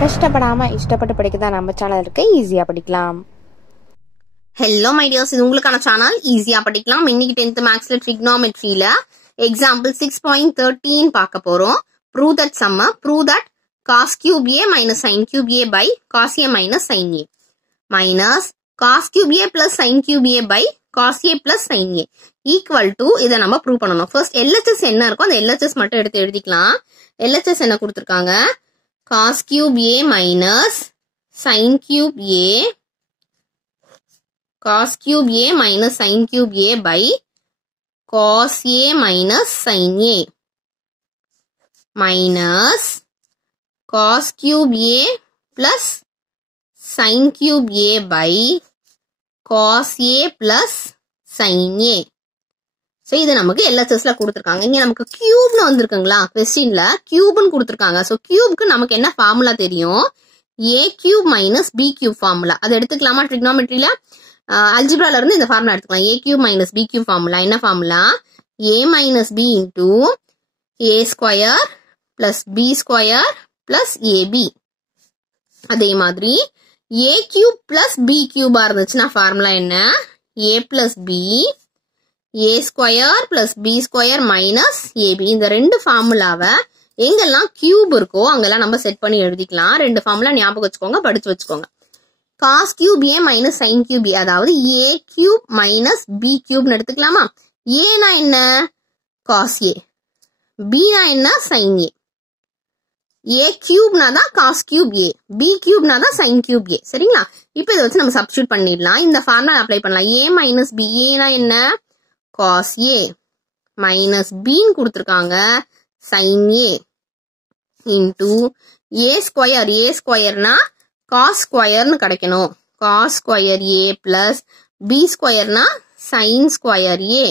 கஷ்டப்படாம இஷ்டப்பட்டு படிக்கதான் நம்ம சேனல் இருக்கு, ஈஸியா படிக்கலாம். ஹலோ மை டியர்ஸ், இது உங்களுக்கான சேனல் ஈஸியா படிக்கலாம். இன்னைக்கு 10th மேக்ஸ்ல ட்ரிக்னாமெட்ரியில எக்ஸாம்பிள் 6.13 பார்க்க போறோம். ப்ரூவ் தட் சம்ம prove that cos cube a minus sin cube a by cos a minus sin a minus cos cube a plus sin cube a by cos a plus sin a equal to இதை நம்ம prove பண்ணணும். First LHS என்ன இருக்கும் அந்த LHS மட்டும் எடுத்து எழுதிக்கலாம். LHS என்ன கொடுத்துருக்காங்க? cos cube a minus sin cube a cos cube a minus sin cube a by cos a minus sin a minus cos cube a plus sin cube a by cos a plus sin a. So இது நமக்கு LHSல கொடுத்திருக்காங்க. இங்க நமக்கு கியூப்னு வந்திருக்குங்களா, क्वेश्चनல கியூப்னு கொடுத்திருக்காங்க. So கியூப்க்கு நமக்கு என்ன formula தெரியும்? a cube minus b cube formula. அதை எடுத்துக்கலாமா? ட்ரிக்னாமெட்ரியில அல்ஜிப்ரால இருந்து இந்த ஃபார்முலா எடுத்துக்கலாம். a cube minus b cube formula என்ன formula? a minus b into a square plus b square plus ab. அதே மாதிரி a cube plus b cube இருந்துச்சுன்னா ஃபார்முலா என்ன? a plus b a square plus b square minus ab. இந்த ரெண்டு ஃபார்முலாவை எங்கெல்லாம் cube இருக்கோ அங்கெல்லாம் நம்ம செட் பண்ணி எழுதிக்கலாம். ரெண்டு ஃபார்முலா ஞாபகம் வச்சுக்கோங்க, படிச்சு வச்சுக்கோங்க. cos cube a minus sin cube a, அதாவது a cube minus b cube எடுத்துக்கலாமா? a னா என்ன? cos a. b னா என்ன? sin a. a cube னா தான் cos cube a, b cube னா தான் sin cube a. சரிங்களா? இப்போ இதை வச்சு நம்ம சப்ஸ்டிட்யூட் பண்ணிடலாம். இந்த ஃபார்முலா அப்ளை பண்ணலாம். a minus b, a னா என்ன? cos a minus b ன்னு கொடுத்திருக்காங்க sin a into a square. a square னா cos square னு கிடைக்கணும். cos square a plus b square னா sin square a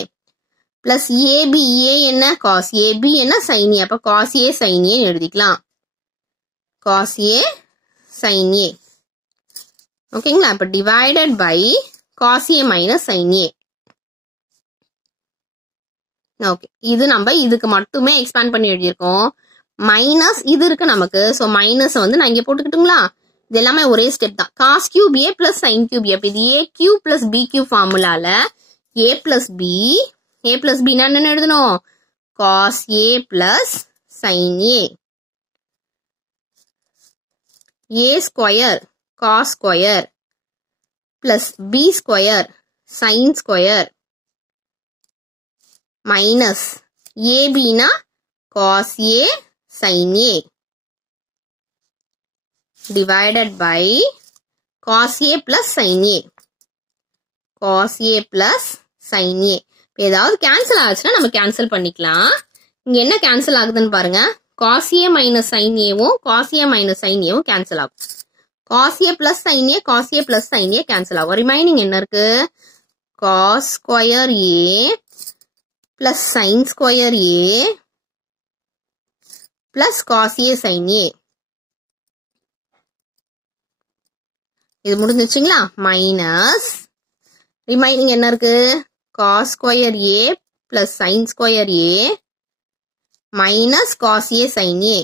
plus ab. a என்ன? cos a, b என்ன? sin a. அப்ப cos a sin a எழுதிக்கலாம். cos a sin a. ஓகேங்களா? அப்ப divided by cos a minus sin a. Okay, இது நம்ம இதுக்கு மட்டுமே எக்ஸ்பேண்ட் பண்ணி எழுதியிருக்கோம். மைனஸ் இது இருக்கு நமக்கு. சோ மைனஸ் வந்து நான் இங்க போட்டுக்கிட்டுங்களா? இது எல்லாமே ஒரே ஸ்டெப் தான். cos cube a plus sin cube a. இது a cube plus b cube ஃபார்முலால a plus b னா என்ன எழுதணும்? cos a plus sin a. a square cos square plus b square sin square minus ab னா cos a sin a divided by cos a plus sin a. cos a plus sin a. ஏதாவது cancel ஆச்சுன்னா நம்ம cancel பண்ணிக்கலாம். இங்க என்ன cancel ஆகுதுன்னு பாருங்க. cos a minus sin a வும் cos a minus sin a வும் கேன்சல் ஆகும். cos a plus sin a cos a plus sin a cancel ஆகும். ரிமைனிங் என்ன இருக்கு? cos square a plus sin square a plus cos a sin a. இது முடிஞ்சிச்சுங்களா? Minus remaining என்ன இருக்கு? cos square a plus sin square a minus cos a sin a.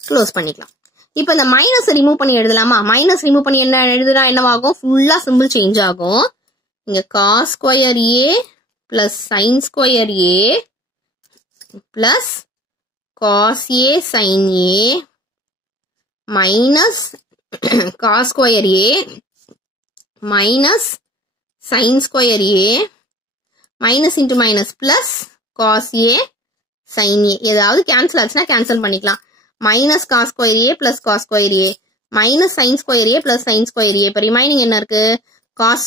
Close பண்ணிக்கலாம். இப்போ இந்த minus remove பண்ணி எழுதலாமா? மைனஸ் ரிமூவ் பண்ணி என்ன எழுதுனா என்னவாகும்? ஃபுல்லா சிம்பிள் சேஞ்ச் ஆகும். இங்க cos square a plus sin square a plus cos a sin a minus cos square a minus sin square a minus into minus plus cos a sin a. ஏதாவது cancel ஆச்சுன்னா cancel பண்ணிக்கலாம். minus cos square a plus cos square a minus sin square a plus sin square a. இப்போ remaining என்ன இருக்கு? cos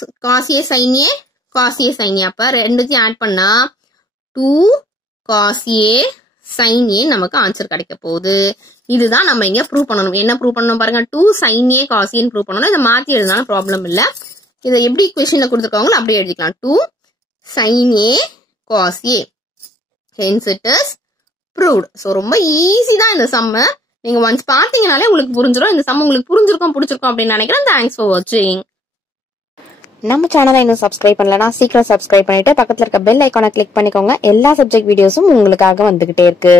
a sin a cos a sin a. அப்ப ரெண்டுத்தையும் add பண்ணா 2 cos a sin a நமக்கு answer கிடைக்க போகுது. இதுதான் நம்ம இங்க ப்ரூவ் பண்ணணும். என்ன ப்ரூவ் பண்ணணும் பாருங்க? 2 sin a cos a prove பண்ணணும். இதை மாத்தி எழுதினாலும் ப்ராப்ளம் இல்ல. இதை எப்படி ஈக்குவேஷன்ல கொடுத்துருக்காங்களோ அப்படியே எழுதிக்கலாம். 2 sin a cos a. hence it is proved. So ரொம்ப ஈஸி தான் இந்த சம்ம. நீங்க ஒன்ஸ் பார்த்தீங்கனாலே உங்களுக்கு புரிஞ்சிடும். இந்த சம்ம உங்களுக்கு பிடிச்சிருக்கும் அப்படின்னு நினைக்கிறேன். தேங்க்ஸ் ஃபார் வாட்சிங். நம்ம சேனலை இன்னும் சப்ஸ்கிரைப் பண்ணலனா சீக்கிரம் சப்ஸ்கிரைப் பண்ணிட்டு பக்கத்துல இருக்க பெல் ஐகானை கிளிக் பண்ணிக்கோங்க. எல்லா சப்ஜெக்ட் வீடியோஸும் உங்களுக்காக வந்துகிட்டே இருக்கு.